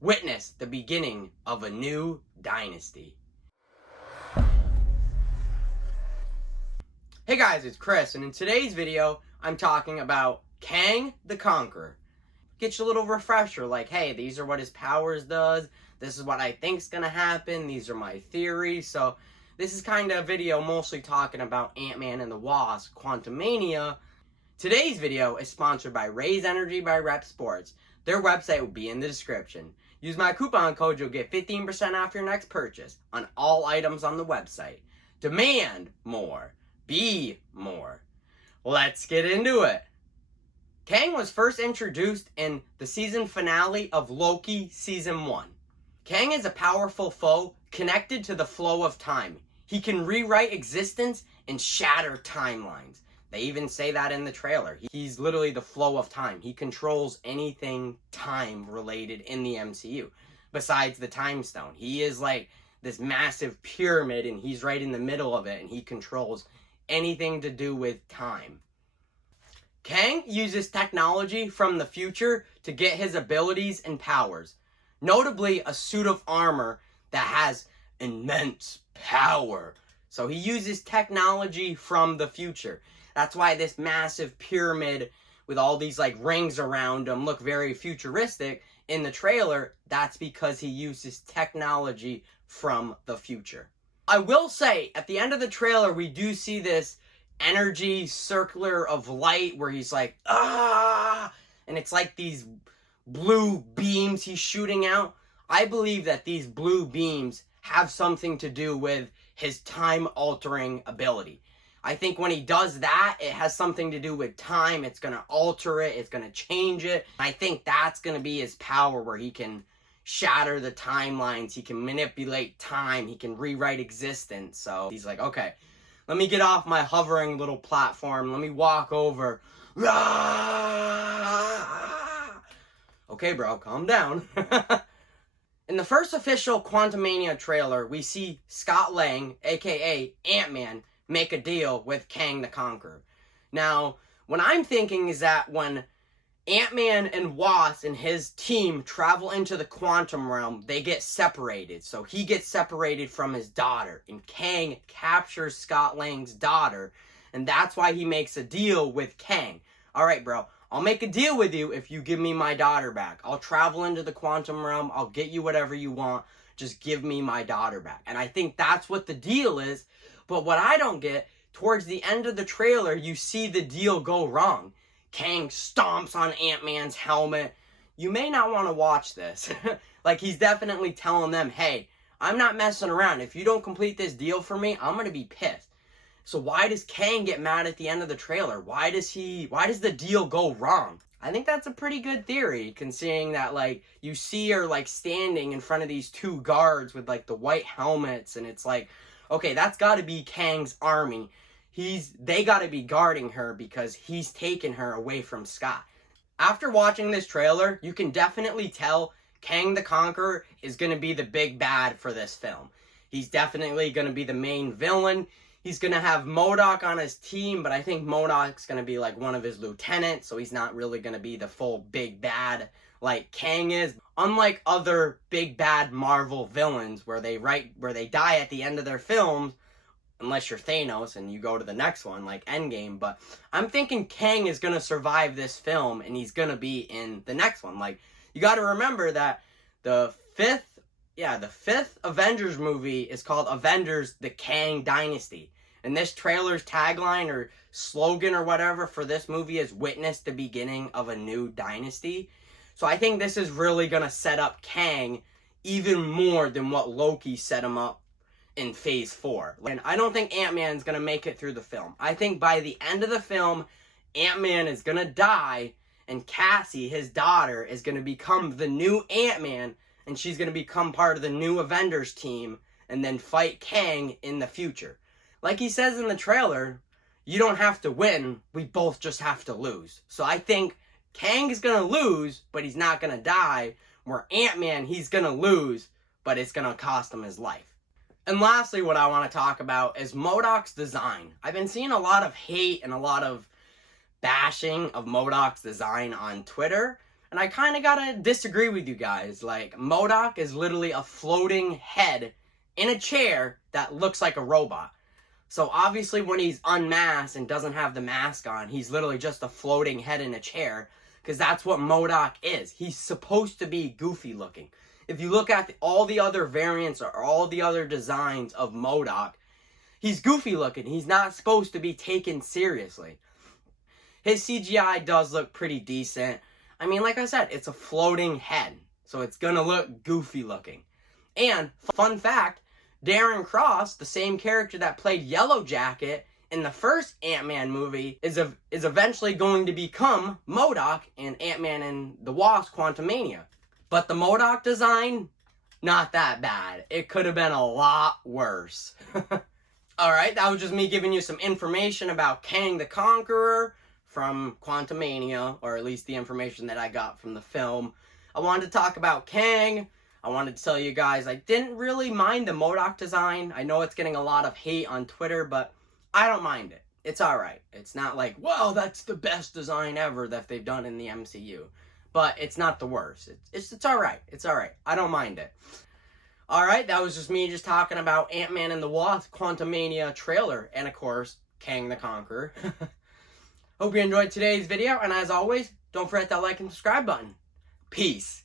witness the beginning of a new dynasty. Hey guys, it's Chris, and in today's video, I'm talking about Kang the Conqueror. Get you a little refresher, like, hey, these are what his powers does, this is what I think's gonna happen, these are my theories. So this is kind of a video mostly talking about Ant-Man and the Wasp, Quantumania. Today's video is sponsored by Raise Energy by Rep Sports. Their website will be in the description. Use my coupon code, you'll get 15% off your next purchase on all items on the website. Demand more. Be more. Let's get into it. Kang was first introduced in the season finale of Loki Season 1. Kang is a powerful foe connected to the flow of time. He can rewrite existence and shatter timelines. They even say that in the trailer. He's literally the flow of time. He controls anything time related in the MCU besides the time stone. He is like this massive pyramid and he's right in the middle of it and he controls anything to do with time. Kang uses technology from the future to get his abilities and powers. Notably, a suit of armor that has immense power. So he uses technology from the future. That's why this massive pyramid with all these like rings around him look very futuristic in the trailer. That's because he uses technology from the future. I will say, at the end of the trailer, we do see this energy circular of light where he's like, ah! And it's like these blue beams he's shooting out. I believe that these blue beams have something to do with his time-altering ability. I think when he does that, it has something to do with time. It's going to alter it. It's going to change it. I think that's going to be his power, where he can shatter the timelines. He can manipulate time. He can rewrite existence. So he's like, okay, let me get off my hovering little platform. Let me walk over. Okay, bro, calm down. In the first official Quantumania trailer, we see Scott Lang, aka Ant-Man, make a deal with Kang the Conqueror. Now, what I'm thinking is that when Ant-Man and Wasp and his team travel into the quantum realm, they get separated. So he gets separated from his daughter, and Kang captures Scott Lang's daughter, and that's why he makes a deal with Kang. Alright, bro, I'll make a deal with you if you give me my daughter back. I'll travel into the quantum realm, I'll get you whatever you want, just give me my daughter back. And I think that's what the deal is. But what I don't get, towards the end of the trailer, you see the deal go wrong. Kang stomps on Ant-Man's helmet. You may not want to watch this. Like, he's definitely telling them, hey, I'm not messing around. If you don't complete this deal for me, I'm going to be pissed. So why does Kang get mad at the end of the trailer? Why does the deal go wrong? I think that's a pretty good theory, considering that, like, you see her, like, standing in front of these two guards with, like, the white helmets, and it's like, okay, that's got to be Kang's army. They got to be guarding her because he's taken her away from Scott. After watching this trailer, you can definitely tell Kang the Conqueror is going to be the big bad for this film. He's definitely going to be the main villain. He's going to have MODOK on his team, but I think MODOK's going to be like one of his lieutenants, so he's not really going to be the full big bad like Kang is. Unlike other big bad Marvel villains where they die at the end of their films, unless you're Thanos and you go to the next one like Endgame, but I'm thinking Kang is going to survive this film and he's going to be in the next one. Like, you got to remember that the fifth Avengers movie is called Avengers: The Kang Dynasty. And this trailer's tagline or slogan or whatever for this movie is "Witness the beginning of a new dynasty." So I think this is really going to set up Kang even more than what Loki set him up in Phase 4. And I don't think Ant-Man's going to make it through the film. I think by the end of the film, Ant-Man is going to die, and Cassie, his daughter, is going to become the new Ant-Man, and she's going to become part of the new Avengers team, and then fight Kang in the future. Like he says in the trailer, you don't have to win, we both just have to lose. So I think Kang is going to lose, but he's not going to die, where Ant-Man, he's going to lose, but it's going to cost him his life. And lastly, what I want to talk about is MODOK's design. I've been seeing a lot of hate and a lot of bashing of MODOK's design on Twitter. And I kind of gotta disagree with you guys. Like, MODOK is literally a floating head in a chair that looks like a robot. So obviously when he's unmasked and doesn't have the mask on, he's literally just a floating head in a chair. Because that's what MODOK is. He's supposed to be goofy looking. If you look at all the other variants or all the other designs of MODOK, he's goofy looking. He's not supposed to be taken seriously. His CGI does look pretty decent. I mean, like I said, it's a floating head. So it's gonna look goofy looking. And, fun fact, Darren Cross, the same character that played Yellow Jacket in the first Ant-Man movie, is eventually going to become MODOK in Ant-Man and the Wasp: Quantumania. But the MODOK design, not that bad. It could have been a lot worse. Alright, that was just me giving you some information about Kang the Conqueror from Quantumania, or at least the information that I got from the film. I wanted to talk about Kang. I wanted to tell you guys I didn't really mind the MODOK design. I know it's getting a lot of hate on Twitter, but I don't mind it. It's alright. It's not like, well, that's the best design ever that they've done in the MCU. But it's not the worst. It's alright. It's alright. I don't mind it. Alright, that was just me just talking about Ant-Man and the Wasp Quantumania trailer. And of course, Kang the Conqueror. Hope you enjoyed today's video. And as always, don't forget that like and subscribe button. Peace.